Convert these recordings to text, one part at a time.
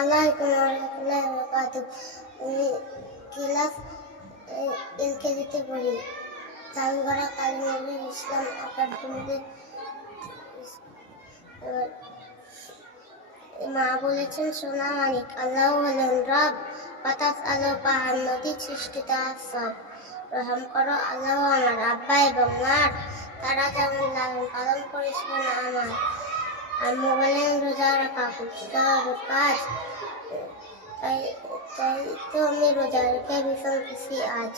আলাইকুম ওয়া রাহমাতুল্লাহি ওয়া বারাকাতুহু। আমি ক্লাস এলকেজিতে পড়ি। চাঙ্গরা কালী নজরুল ইসলাম একাডেমিতে। মা বলেছেন, সোনা মানিক, আল্লাহ হলেন রব, বাতাস আলো পাহাড় নদী সৃষ্টি তার সব। রহম করো আল্লাহ আমার আব্বা এবং মার, তারা যেমন লালন পালন করেছিলেন আমার। আম্মু বলেন রোজা রাখা খুব কাজ, তাই তাই তো আমি রোজা রেখে ভীষণ খুশি আজ।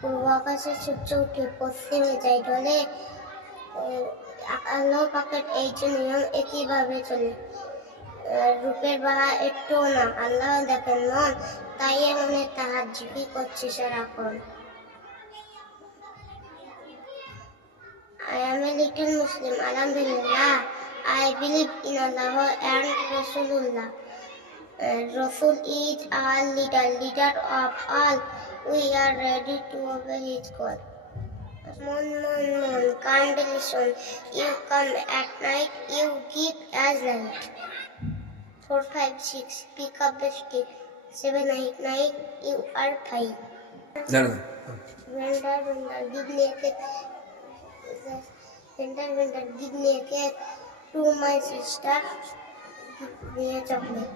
পূর্ব আকাশে সূর্য উঠে পশ্চিমে যাই ঢলে, আল্লাহ পাকের এই যে নিয়ম একইভাবে চলে। রূপের বাহা একটুও না, আল্লাহ দেখেন মন, তাই মনে তাহার জিকির করছে সারাক্ষণ। I am a little Muslim, Alhamdulillah. I believe in Allah and Rasulullah. Rasul is our leader of all. We are ready to obey his call. Moon, can't listen. You come at night, you give as light. 4, 5, 6, pick up the stick. 7, 8, 9, you are fine. Vendor, give me a cake. Vendor, give me a cake. To my sister, give me a chocolate.